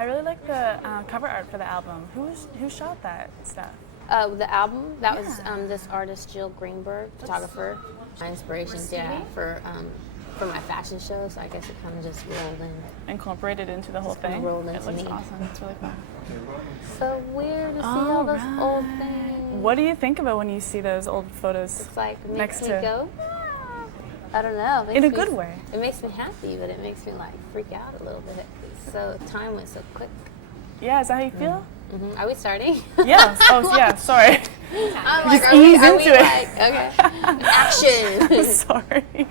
I really like the cover art for the album. Who shot that stuff? The album, that was this artist, Jill Greenberg, photographer. My inspirations, for my fashion show, so I guess it kind of just rolled in. Incorporated into the whole thing? Rolled into it looks me. awesome. It's really fun. So weird to see all those old things. What do you think about when you see those old photos? It's like, it next makes me to go, I don't know. In a good way. It makes me happy, but it makes me like freak out a little bit. So time went so quick. Yeah, is that how you feel? Mm-hmm. Are we starting? Yes. Oh, yeah. Sorry. I'm like, just ease into it. Like, okay, action. Sorry.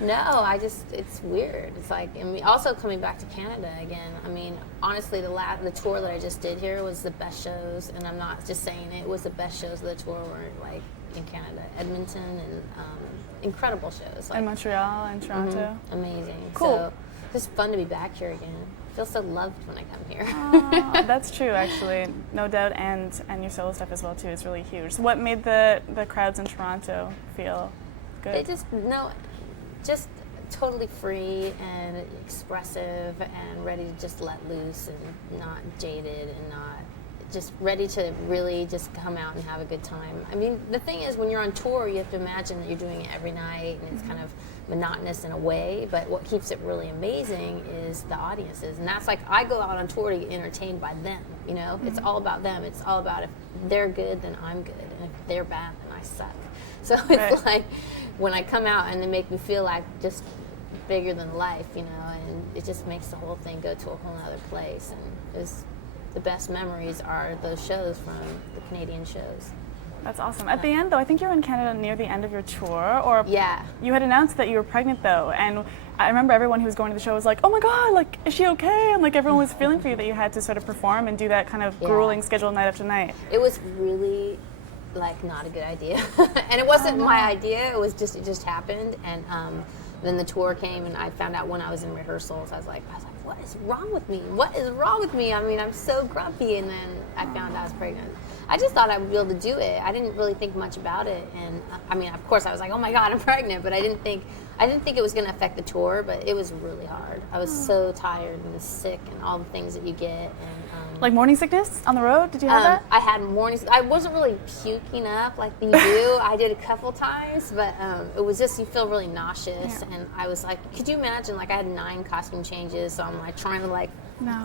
No, it's weird. It's like, and we also coming back to Canada again. I mean, honestly, the tour that I just did here was the best shows, and I'm not just saying it was the best shows of the tour were like in Canada, Edmonton, and incredible shows. Like, in Montreal and Toronto. Mm-hmm. Amazing. Cool. So just fun to be back here again. I feel so loved when I come here. That's true, actually, no doubt, and your solo stuff as well too is really huge. So what made the crowds in Toronto feel good? They just totally free and expressive and ready to just let loose and not jaded and not just ready to really just come out and have a good time. I mean, the thing is, when you're on tour, you have to imagine that you're doing it every night, and it's kind of monotonous in a way, but what keeps it really amazing is the audiences. And that's like, I go out on tour to get entertained by them, you know? It's all about them. It's all about if they're good, then I'm good, and if they're bad, then I suck. So it's like, when I come out and they make me feel like just bigger than life, you know, and it just makes the whole thing go to a whole other place. And it was, the best memories are those shows from the Canadian shows. That's awesome. At the end, though, I think you were in Canada near the end of your tour, or yeah, you had announced that you were pregnant, though, and I remember everyone who was going to the show was like, "Oh my God, like, is she okay?" And like everyone was feeling for you that you had to sort of perform and do that kind of grueling schedule night after night. It was really like not a good idea, and it wasn't my idea. It just happened, and then the tour came, and I found out when I was in rehearsals. I was like, what is wrong with me? What is wrong with me? I mean, I'm so grumpy, and then I found out I was pregnant. I just thought I would be able to do it. I didn't really think much about it, and I mean, of course, I was like, oh my God, I'm pregnant, but I didn't think it was going to affect the tour, but it was really hard. I was so tired and sick and all the things that you get. And like morning sickness on the road? Did you have that? I had mornings. I wasn't really puking up like you do. I did a couple times, but it was just, you feel really nauseous. Yeah. And I was like, could you imagine, like I had 9 costume changes, so I'm like trying to like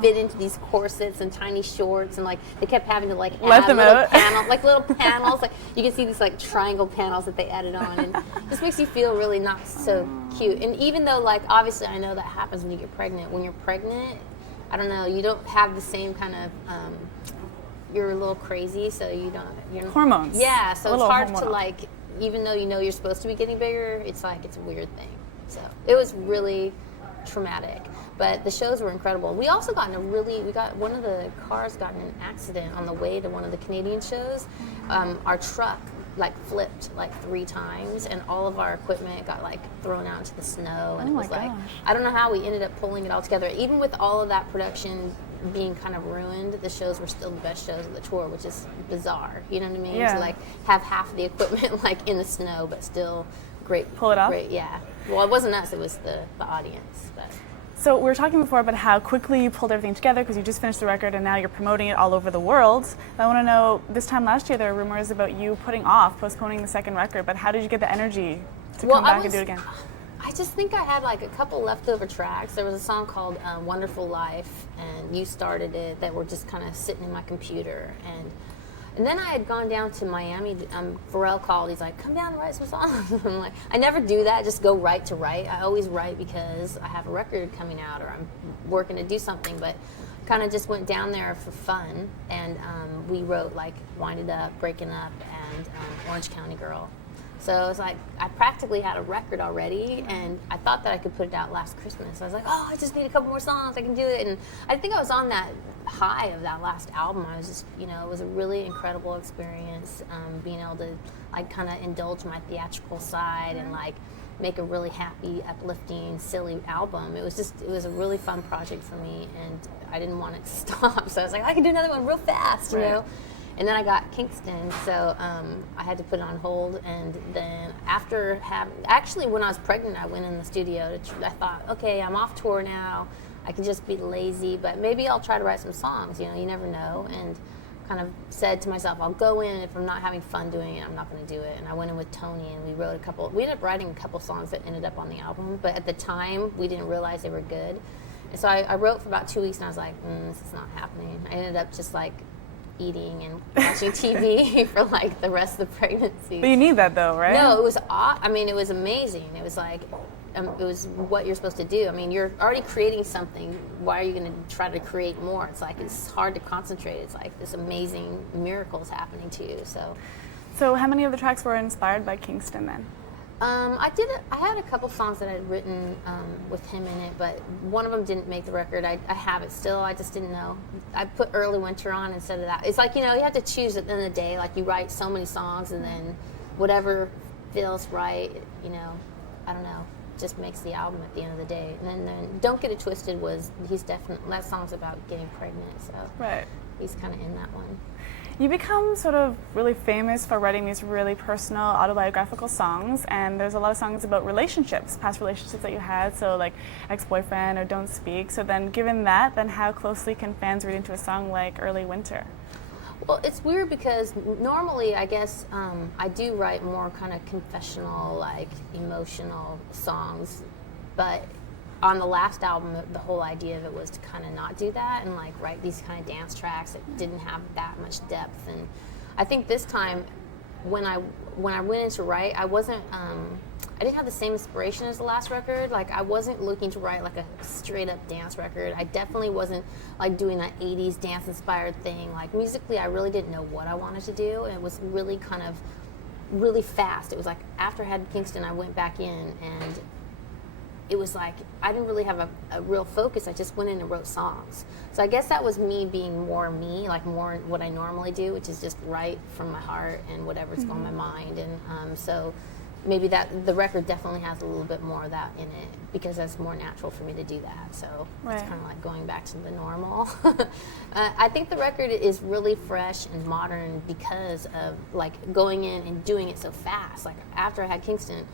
fit into these corsets and tiny shorts, and like they kept having to like add little panels, like you can see these like triangle panels that they added on, and it just makes you feel really not so cute. And even though like obviously I know that happens when you get pregnant, when you're pregnant, I don't know, you don't have the same kind of you're a little crazy, so you're hormones. Yeah, so it's hard hormonal. to like, even though you know you're supposed to be getting bigger, it's like it's a weird thing. So it was really traumatic. But the shows were incredible. We also got one of the cars got in an accident on the way to one of the Canadian shows. Our truck like flipped like 3 times, and all of our equipment got like thrown out into the snow, and it was like, I don't know how we ended up pulling it all together. Even with all of that production being kind of ruined, the shows were still the best shows of the tour, which is bizarre. You know what I mean? Yeah. To like have half the equipment like in the snow, but still great. Pull it off? Great, yeah. Well, it wasn't us, it was the audience. But. So we were talking before about how quickly you pulled everything together because you just finished the record and now you're promoting it all over the world. I want to know, this time last year there were rumors about you postponing the second record, but how did you get the energy to come back and do it again? I just think I had like a couple leftover tracks. There was a song called Wonderful Life, and you started it, that were just kind of sitting in my computer. And then I had gone down to Miami. Pharrell called. He's like, come down and write some songs. I'm like, I never do that. Just go write to write. I always write because I have a record coming out or I'm working to do something. But kind of just went down there for fun. And we wrote like Winded Up, Breaking Up, and Orange County Girl. So it's like I practically had a record already, and I thought that I could put it out last Christmas. I was like, oh, I just need a couple more songs. I can do it. And I think I was on that high of that last album. I was just, it was a really incredible experience, being able to like kind of indulge my theatrical side and like make a really happy, uplifting, silly album. It was a really fun project for me, and I didn't want it to stop. So I was like, I can do another one real fast, you know? And then I got Kingston, so I had to put it on hold. And then actually when I was pregnant, I went in the studio. I thought, okay, I'm off tour now. I could just be lazy, but maybe I'll try to write some songs, you know, you never know. And kind of said to myself, I'll go in, if I'm not having fun doing it, I'm not going to do it. And I went in with Tony and we ended up writing a couple songs that ended up on the album, but at the time we didn't realize they were good. And so I wrote for about 2 weeks and I was like, this is not happening. I ended up just like eating and watching TV for like the rest of the pregnancy. But you need that though, right? No, it was it was amazing. It was like, it was what you're supposed to do. I mean, you're already creating something. Why are you going to try to create more? It's like, it's hard to concentrate. It's like this amazing miracles happening to you. So how many of the tracks were inspired by Kingston then? I had a couple songs that I'd written with him in it, but one of them didn't make the record. I have it still. I just didn't know. I put Early Winter on instead of that. It's like, you know, you have to choose at the end of the day. Like, you write so many songs, and then whatever feels right, you know, I don't know, just makes the album at the end of the day. And then Don't Get It Twisted that song's about getting pregnant, so right. He's kind of in that one. You become sort of really famous for writing these really personal, autobiographical songs, and there's a lot of songs about relationships, past relationships that you had, so like Ex-Boyfriend or Don't Speak. So then given that, then how closely can fans read into a song like Early Winter? Well, it's weird because normally, I guess, I do write more kind of confessional, like emotional songs, but on the last album, the whole idea of it was to kind of not do that and like write these kind of dance tracks that didn't have that much depth. And I think this time, when I went in to write, I didn't have the same inspiration as the last record. Like, I wasn't looking to write like a straight up dance record. I definitely wasn't like doing that 80s dance inspired thing. Like, musically, I really didn't know what I wanted to do, and it was really kind of really fast. It was like after I had Kingston, I went back in, and it was like I didn't really have a real focus. I just went in and wrote songs. So I guess that was me being more me, like more what I normally do, which is just write from my heart and whatever's on my mind. And so maybe the record definitely has a little bit more of that in it, because that's more natural for me to do that. So It's kind of like going back to the normal. I think the record is really fresh and modern because of like going in and doing it so fast. Like, after I had Kingston,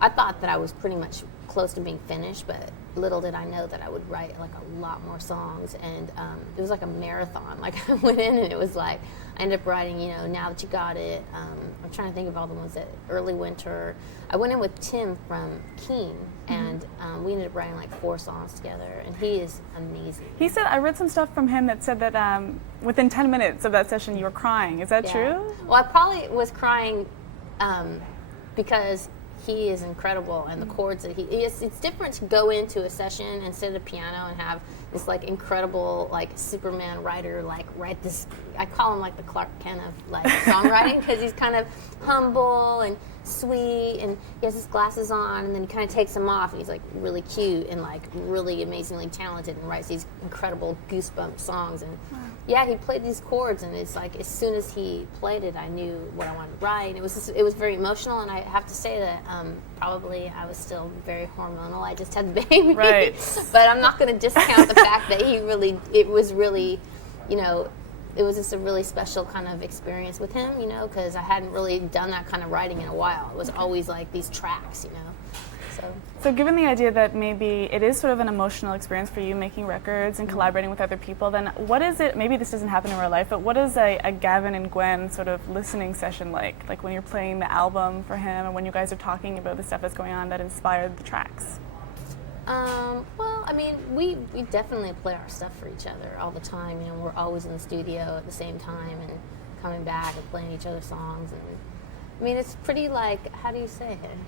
I thought that I was pretty much close to being finished, but little did I know that I would write like a lot more songs, and it was like a marathon. Like, I went in and it was like, I ended up writing, you know, Now That You Got It. I'm trying to think of all the ones that Early Winter. I went in with Tim from Keen, and we ended up writing like 4 songs together, and he is amazing. He said, I read some stuff from him that said that within 10 minutes of that session you were crying. Is that true? Well, I probably was crying because he is incredible, and the chords that it's different to go into a session and sit at a piano and have this like incredible like Superman writer like write this. I call him like the Clark Kent of like songwriting, because he's kind of humble and sweet, and he has his glasses on, and then he kind of takes them off, and he's like really cute and like really amazingly talented and writes these incredible goosebump songs. And yeah, he played these chords, and it's like as soon as he played it, I knew what I wanted to write. It was very emotional, and I have to say that probably I was still very hormonal. I just had the baby, right? But I'm not going to discount the fact that it was really, you know, it was just a really special kind of experience with him, you know, because I hadn't really done that kind of writing in a while. It was always like these tracks, you know. So given the idea that maybe it is sort of an emotional experience for you making records and collaborating with other people, then what is it, maybe this doesn't happen in real life, but what is a Gavin and Gwen sort of listening session like? Like when you're playing the album for him and when you guys are talking about the stuff that's going on that inspired the tracks? Well, I mean, we definitely play our stuff for each other all the time. You know, we're always in the studio at the same time and coming back and playing each other's songs. And I mean, it's pretty like, how do you say it?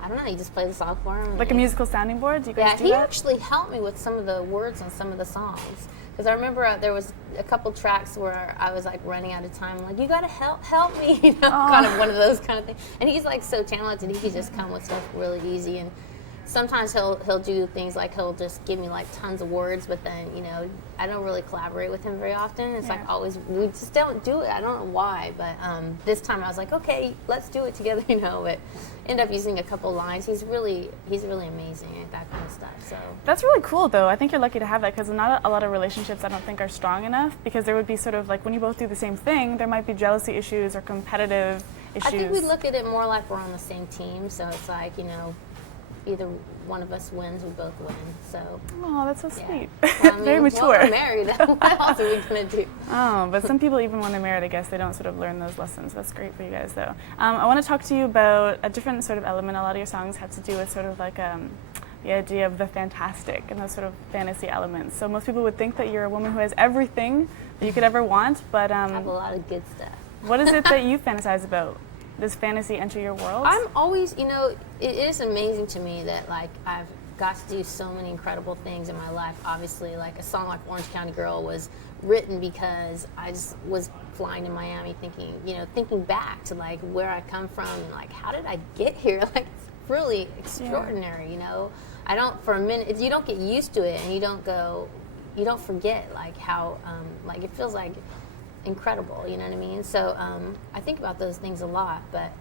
I don't know, you just play the song for him. Like a musical sounding board? Do you guys do that? Yeah, he actually helped me with some of the words on some of the songs. Because I remember there was a couple tracks where I was like running out of time. I'm like, you gotta help me, you know, kind of one of those kind of things. And he's like so talented, he can just come with stuff really easy. And sometimes he'll do things like he'll just give me like tons of words, but then, you know, I don't really collaborate with him very often. It's like always, we just don't do it. I don't know why, but this time I was like, okay, let's do it together, you know. But end up using a couple lines. He's really amazing at that kind of stuff. So that's really cool, though. I think you're lucky to have that, because not a lot of relationships I don't think are strong enough, because there would be sort of like when you both do the same thing, there might be jealousy issues or competitive issues. I think we look at it more like we're on the same team. So it's like, you know, either one of us wins, we both win. So. Oh, that's so Yeah. sweet. Well, I mean, Very mature. Well, we're married. What else are we gonna do? Oh, but some people, even when they're married, I guess they don't sort of learn those lessons. That's great for you guys, though. I want to talk to you about a different sort of element. A lot of your songs have to do with sort of like the idea of the fantastic and those sort of fantasy elements. So most people would think that you're a woman who has everything that you could ever want, but I have a lot of good stuff. what is it that you fantasize about? Does fantasy enter your world? I'm always, you know, it is amazing to me that like I've got to do so many incredible things in my life. Obviously, like a song like Orange County Girl was written because I just was flying to Miami thinking back to like where I come from and like how did I get here? Like it's really extraordinary, you know. I don't for a minute you don't get used to it and you don't forget like how like it feels like incredible, you know what I mean? So I think about those things a lot, but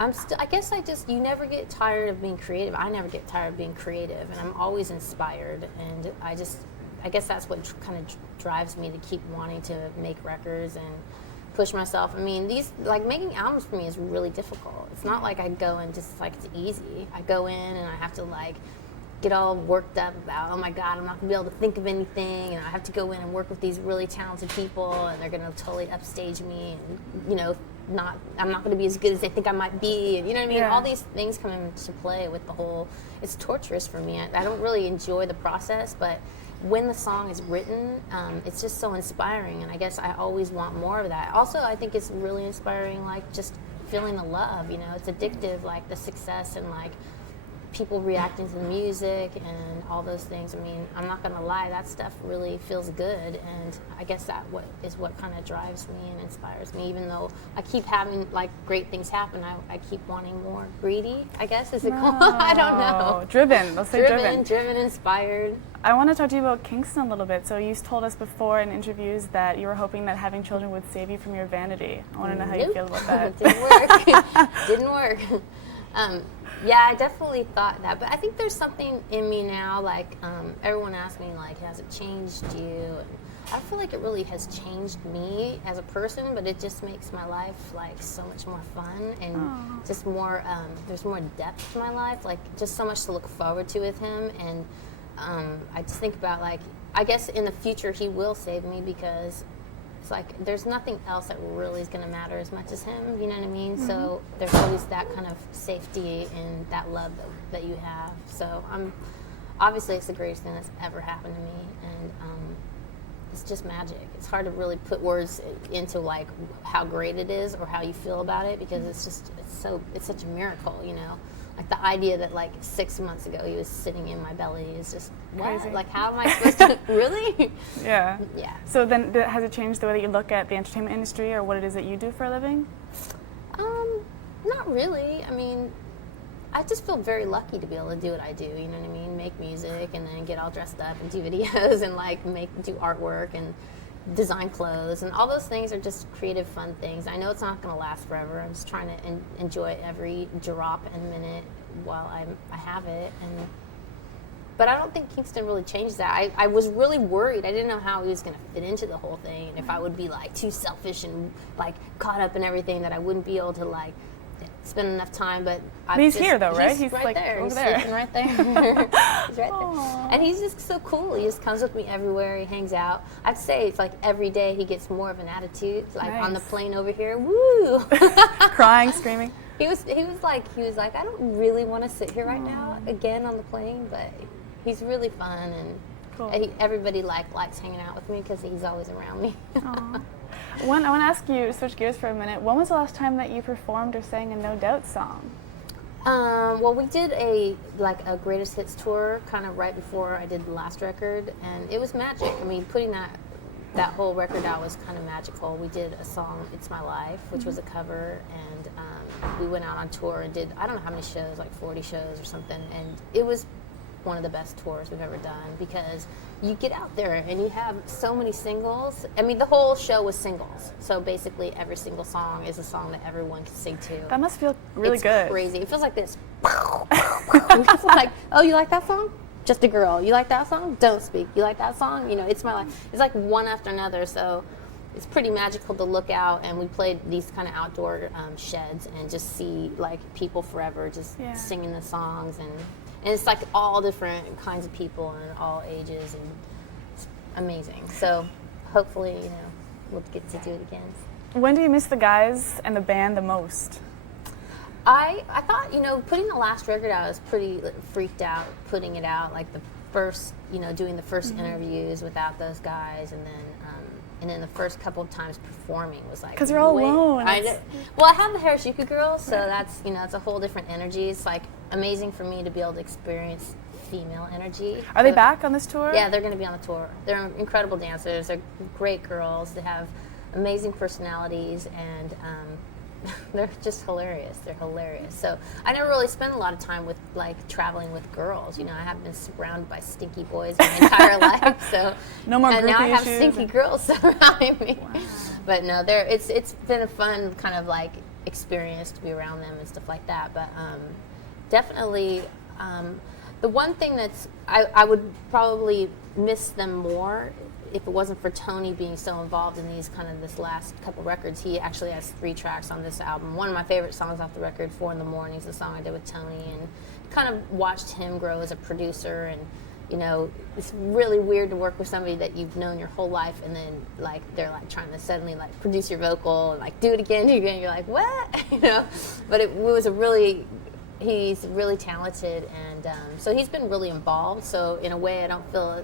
I guess you never get tired of being creative. I never get tired of being creative, and I'm always inspired, and I guess that's what kind of drives me to keep wanting to make records and push myself. I mean, making albums for me is really difficult. It's not like I go and just like it's easy. I go in and I have to like get all worked up about, oh my God, I'm not gonna be able to think of anything, and I have to go in and work with these really talented people, and they're gonna totally upstage me, and you know, I'm not gonna be as good as they think I might be, and you know what I mean? Yeah. All these things come into play with the whole. It's torturous for me. I don't really enjoy the process, but when the song is written, it's just so inspiring, and I guess I always want more of that. Also, I think it's really inspiring, like just feeling the love. You know, it's addictive, like the success and like people reacting to the music and all those things. I mean, I'm not gonna lie, that stuff really feels good, and I guess that is what kind of drives me and inspires me. Even though I keep having like great things happen, I keep wanting more. Greedy, I guess, is it called? I don't know. Driven. Let's say driven. Driven, inspired. I want to talk to you about Kingston a little bit. So you told us before in interviews that you were hoping that having children would save you from your vanity. I want to know how you feel about that. Didn't work. Yeah, I definitely thought that, but I think there's something in me now, like everyone asks me, like, has it changed you? And I feel like it really has changed me as a person, but it just makes my life, like, so much more fun and just more, there's more depth to my life, like, just so much to look forward to with him, and I just think about, like, I guess in the future he will save me because it's like there's nothing else that really is going to matter as much as him, you know what I mean? Mm-hmm. So there's always that kind of safety and that love that you have. So obviously it's the greatest thing that's ever happened to me, and it's just magic. It's hard to really put words into like how great it is or how you feel about it because it's such a miracle, you know? Like the idea that like 6 months ago he was sitting in my belly is just what? Crazy. Like how am I supposed to really? Yeah. Yeah. So then has it changed the way that you look at the entertainment industry or what it is that you do for a living? Not really. I mean, I just feel very lucky to be able to do what I do, you know what I mean? Make music and then get all dressed up and do videos and like do artwork and design clothes, and all those things are just creative, fun things. I know it's not going to last forever. I'm just trying to enjoy every drop and minute while I have it. But I don't think Kingston really changed that. I was really worried. I didn't know how he was going to fit into the whole thing, and if I would be like too selfish and like caught up in everything that I wouldn't be able to like spend enough time. But he's here though, right? He's right like there. Over He's there. sitting right there. He's right there. And he's just so cool. He just comes with me everywhere. He hangs out. I'd say it's like every day he gets more of an attitude. Like on the plane over here, woo! Crying, screaming. He was like, I don't really want to sit here right now again on the plane, but he's really fun, and cool. Everybody likes hanging out with me because he's always around me. I want to ask you to switch gears for a minute. When was the last time that you performed or sang a No Doubt song? Well, we did a greatest hits tour kind of right before I did the last record, and it was magic. I mean, putting that whole record out was kind of magical. We did a song, It's My Life, which was a cover, and we went out on tour and did, I don't know how many shows, like 40 shows or something, and it was one of the best tours we've ever done because you get out there and you have so many singles. I mean, the whole show was singles, so basically every single song is a song that everyone can sing to. That must feel really it's good. Crazy. It feels like this. It's like, oh, you like that song? Just a girl. You like that song? Don't speak. You like that song? You know, It's My Life. It's like one after another, so it's pretty magical to look out, and we played these kind of outdoor sheds and just see like people forever just singing the songs, and And it's like all different kinds of people and all ages, and it's amazing. So hopefully, we'll get to do it again. When do you miss the guys and the band the most? I thought, putting the last record out, I was pretty freaked out putting it out, like the first, doing the first interviews without those guys, and then the first couple of times performing was like, because you're all alone. Well, I have the Harajuku girls, so that's it's a whole different energy. It's like amazing for me to be able to experience female energy. Are they back on this tour? Yeah, they're going to be on the tour. They're incredible dancers. They're great girls. They have amazing personalities, and they're just hilarious. They're hilarious. So I never really spent a lot of time with traveling with girls. I have been surrounded by stinky boys my entire life. So no more and groupie now I have issues stinky girls surrounding me. Wow. But no, it's been a fun kind of experience to be around them and stuff like that. But definitely, the one thing I would probably miss them more if it wasn't for Tony being so involved in this last couple records. He actually has 3 tracks on this album. One of my favorite songs off the record, 4 in the Morning, is the song I did with Tony, and kind of watched him grow as a producer. And it's really weird to work with somebody that you've known your whole life, and then they're trying to suddenly produce your vocal and do it again. You're like, what? But it was he's really talented, and so he's been really involved. So in a way, I don't feel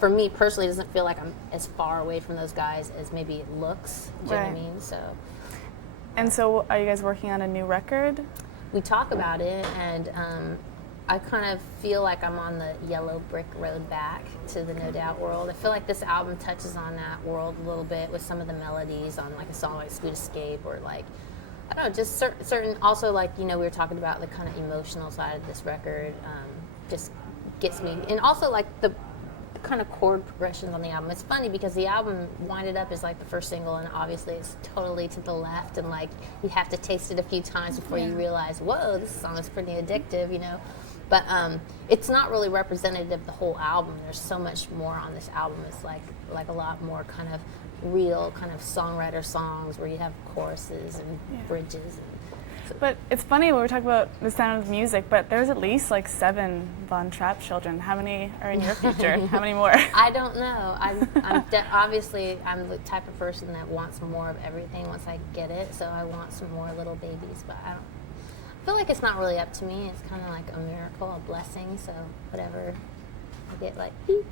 for me personally, it doesn't feel like I'm as far away from those guys as maybe it looks. Do you know what I mean? So are you guys working on a new record? We talk about it, and I kind of feel like I'm on the yellow brick road back to the No Doubt world. I feel like this album touches on that world a little bit with some of the melodies on a song like Sweet Escape, or I don't know, just certain also we were talking about the kind of emotional side of this record, just gets me. And also the kind of chord progressions on the album. It's funny because the album Wind It Up is the first single, and obviously it's totally to the left, and you have to taste it a few times before you realize, whoa, this song is pretty addictive, But it's not really representative of the whole album. There's so much more on this album. It's like a lot more kind of real kind of songwriter songs where you have choruses and bridges. But it's funny when we talk about the sound of music, but there's at least 7 Von Trapp children. How many are in your future? How many more? I don't know. Obviously, I'm the type of person that wants more of everything once I get it, so I want some more little babies, but I feel like it's not really up to me. It's kind of like a miracle, a blessing, so whatever I get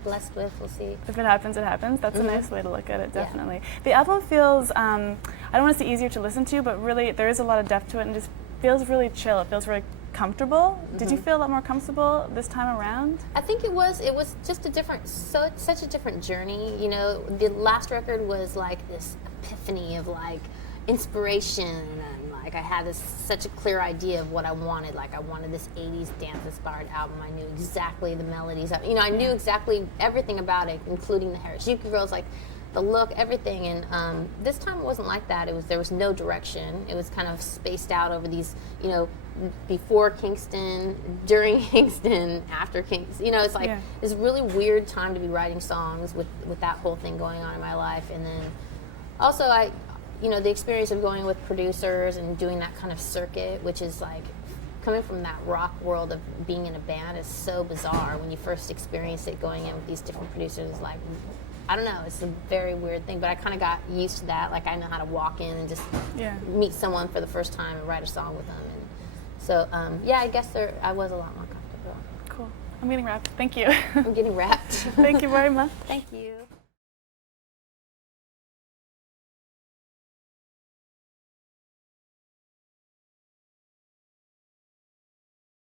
blessed with, we'll see. If it happens, it happens. That's a nice way to look at it, definitely. Yeah. The album feels, I don't want to say easier to listen to, but really there is a lot of depth to it, and just feels really chill. It feels really comfortable. Mm-hmm. Did you feel a lot more comfortable this time around? I think it was just such a different journey. The last record was this epiphany of inspiration, and I had such a clear idea of what I wanted. I wanted this 80s dance-inspired album. I knew exactly the melodies. I knew exactly everything about it, including the Harajuku girls, the look, everything. And this time it wasn't like that. There was no direction. It was kind of spaced out over these, before Kingston, during Kingston, after Kingston. It's this really weird time to be writing songs with that whole thing going on in my life. And then also the experience of going with producers and doing that kind of circuit, which is coming from that rock world of being in a band, is so bizarre when you first experience it, going in with these different producers. I don't know, it's a very weird thing, but I kind of got used to that. I know how to walk in and just meet someone for the first time and write a song with them. And so, I guess I was a lot more comfortable. Cool. I'm getting wrapped. Thank you. I'm getting wrapped. Thank you very much. Thank you.